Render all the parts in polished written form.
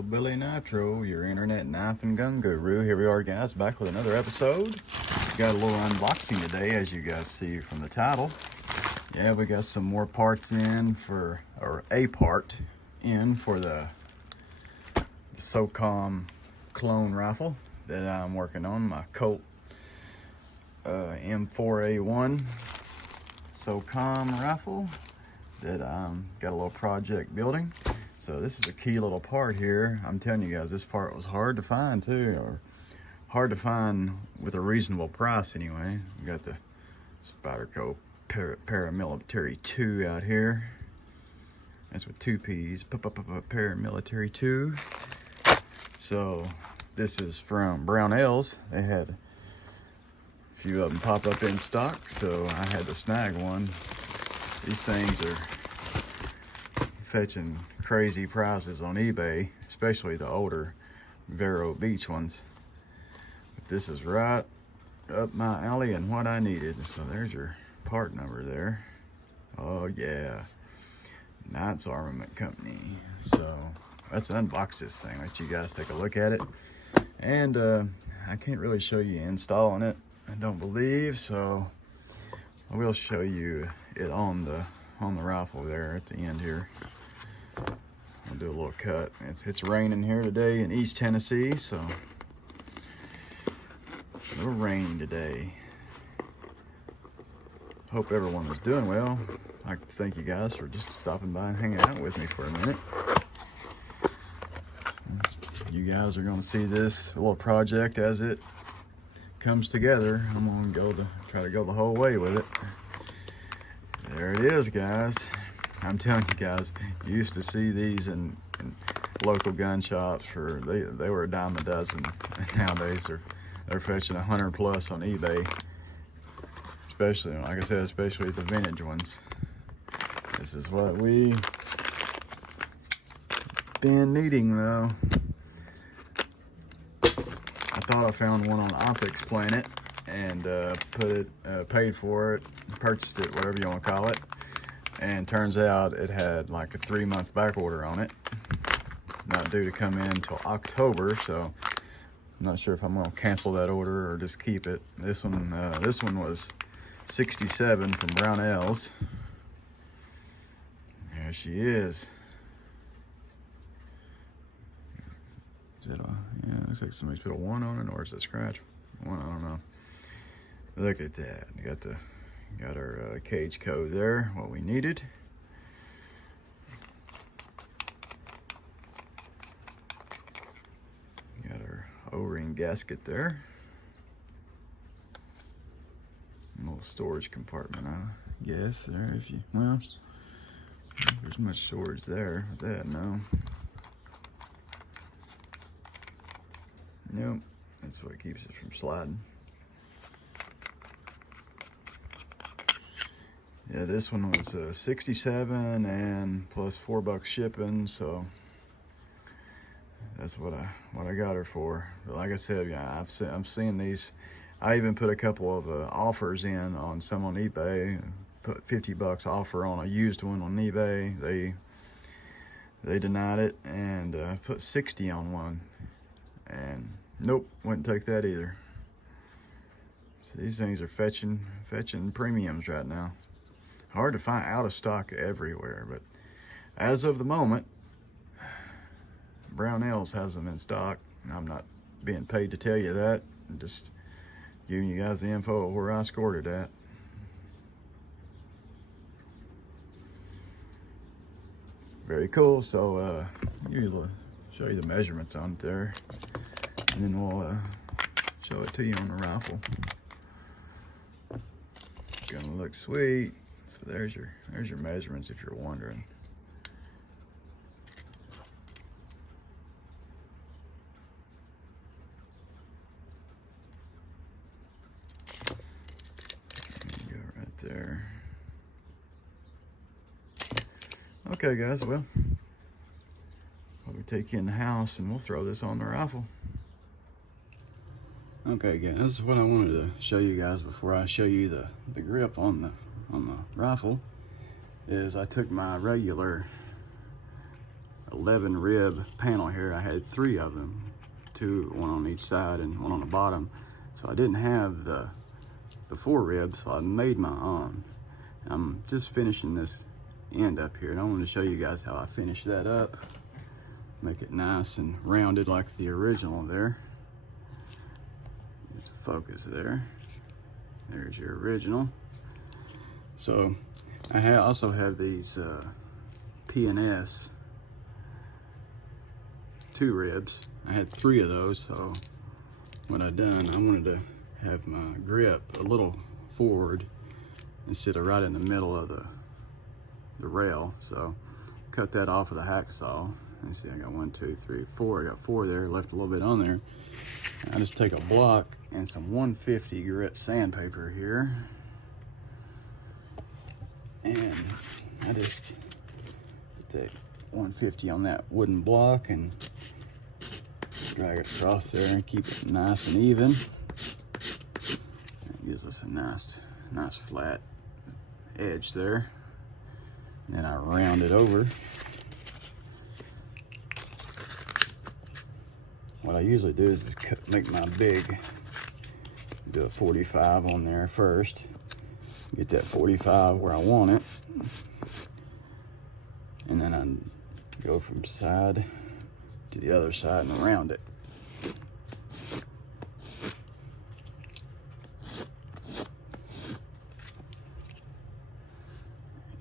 Hillbilly Nitro, your internet knife and gun guru. Here we are, guys, back with another episode. Got a little unboxing today, as you guys see from the title. Yeah, we got some more parts in for, or a part in for the SOCOM clone rifle that I'm working on, my Colt M4A1 SOCOM rifle that got a little project building. So this is a key little part here. I'm telling you guys, this part was hard to find too, or hard to find with a reasonable price anyway. We got the Spyderco Paramilitary 2 out here. That's with 2 P's, Paramilitary 2. So this is from Brownells. They had a few of them pop up in stock, so I had to snag one. These things are fetching crazy prices on eBay, especially the older Vero Beach ones. But this is right up my alley and what I needed. So there's your part number there. Oh yeah, Knight's Armament Company. So let's unbox this thing, let you guys take a look at it. And I can't really show you installing it, I don't believe, so I will show you it on the rifle there at the end here. I'll do a little cut. It's raining here today in East Tennessee, so a little rain today. Hope everyone is doing well. I'd like to thank you guys for just stopping by and hanging out with me for a minute. You guys are going to see this little project as it comes together. I'm going to try to go the whole way with it. There it is, guys. I'm telling you guys, you used to see these in local gun shops for, they were a dime a dozen. And nowadays they're fetching 100 plus on eBay. Especially, like I said, especially the vintage ones. This is what we been needing though. I thought I found one on Optics Planet and paid for it, purchased it, whatever you want to call it. And turns out it had like a 3-month back order on it. Not due to come in until October, so I'm not sure if I'm gonna cancel that order or just keep it. This one was 67 from Brownells. There she is. Yeah, looks like somebody's put a 1 on it, or is it a scratch? 1, I don't know. Look at that. Got our cage code there, what we needed. Got our O-ring gasket there. A little storage compartment, I guess, there. Well, if there's much storage there with that, no. Nope, that's what keeps it from sliding. Yeah, this one was 67 and plus $4 shipping, so that's what I got her for. But like I said, yeah, I'm seeing these. I even put a couple of offers in on some on eBay. Put $50 offer on a used one on eBay. They denied it, and put 60 on one, and nope, wouldn't take that either. So these things are fetching premiums right now. Hard to find, out of stock everywhere, but as of the moment, Brownells has them in stock. I'm not being paid to tell you that. I'm just giving you guys the info of where I scored it at. Very cool. So I'll show you the measurements on it there, and then we'll show it to you on the rifle. It's gonna look sweet. So there's your measurements if you're wondering. There you go, right there. Okay, guys, well, we'll take you in the house and we'll throw this on the rifle. Okay, guys, this is what I wanted to show you guys before I show you the grip on the rifle. Is I took my regular 11 rib panel here. I had 3 of them, one on each side and one on the bottom. So I didn't have the 4 ribs, so I made my own. I'm just finishing this end up here, and I wanted to show you guys how I finished that up. Make it nice and rounded like the original there. There's a focus there. There's your original. So I also have these P&S 2 ribs. I had 3 of those, so what I done, I wanted to have my grip a little forward instead of right in the middle of the rail. So cut that off with a hacksaw. Let's see, I got 1, 2, 3, 4. I got 4 there, left a little bit on there. I just take a block and some 150 grit sandpaper here. And I just put that 150 on that wooden block and drag it across there and keep it nice and even. That gives us a nice flat edge there. And then I round it over. What I usually do is just make my big, do a 45 on there first. Get that 45 where I want it. And then I go from side to the other side and round it.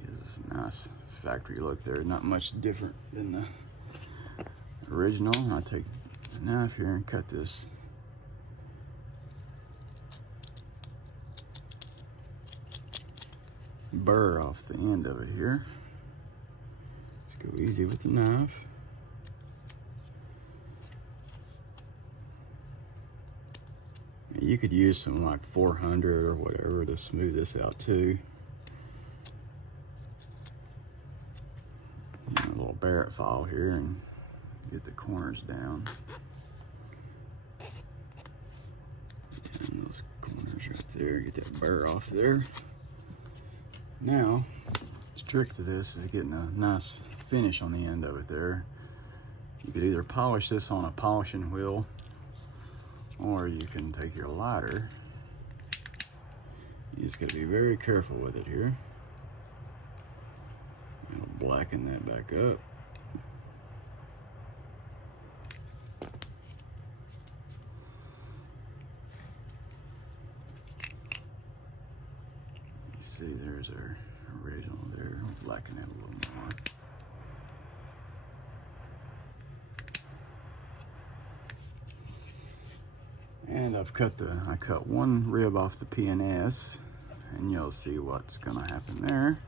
Gives us a nice factory look there. Not much different than the original. I take the knife here and cut this burr off the end of it here. Just go easy with the knife. You could use some like 400 or whatever to smooth this out too. A little Barrett file here and get the corners down. And those corners right there, get that burr off there. Now, the trick to this is getting a nice finish on the end of it there. You could either polish this on a polishing wheel, or you can take your lighter. You just gotta be very careful with it here. It'll blacken that back up. See, there's our original there. I'll blacken it a little more. And I cut 1 rib off the P&S, and you'll see what's gonna happen there.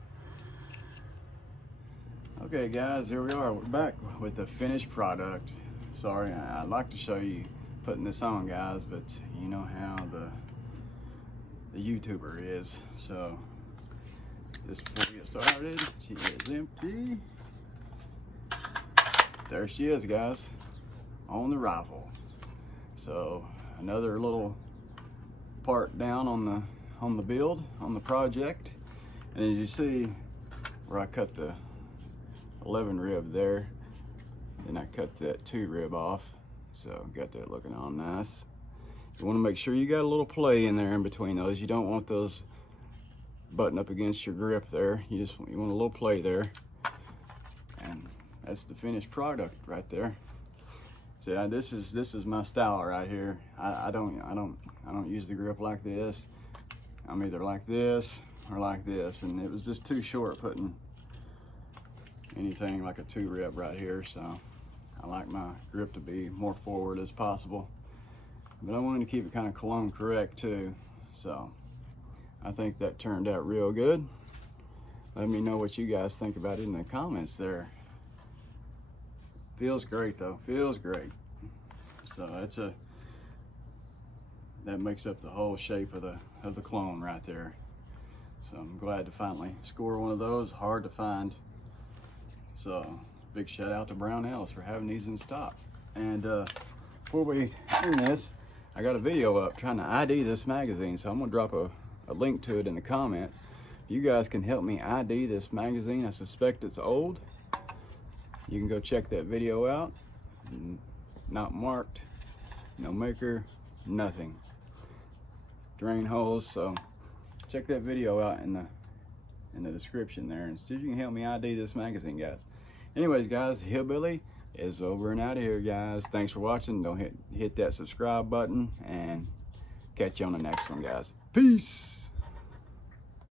Okay guys, here we are. We're back with the finished product. Sorry, I'd like to show you putting this on, guys, but you know how the YouTuber is. So just before we get started, she is empty. There she is, guys, on the rifle. So another little part down on the build, on the project. And as you see where I cut the 11 rib there, then I cut that 2 rib off. So got that looking all nice. You want to make sure you got a little play in there in between those. You don't want those button up against your grip there. You want a little play there. And that's the finished product right there. See, this is my style right here. I don't use the grip like this. I'm either like this or like this, and it was just too short putting anything like a 2 rib right here. So I like my grip to be more forward as possible, but I wanted to keep it kind of cologne correct too. So I think that turned out real good. Let me know what you guys think about it in the comments there. Feels great though, feels great. So that makes up the whole shape of the clone right there. So I'm glad to finally score one of those, hard to find. So big shout out to Brown Ellis for having these in stock. And before we end this, I got a video up trying to ID this magazine, so I'm gonna drop a link to it in the comments. You guys can help me ID this magazine. I suspect it's old. you can go check that video out. Not marked, no maker, nothing. Drain holes, so check that video out in the description there and see if you can help me ID this magazine, guys. Anyways, guys, Hillbilly is over and out of here, guys. Thanks for watching. Don't hit that subscribe button, and catch you on the next one, guys. Peace.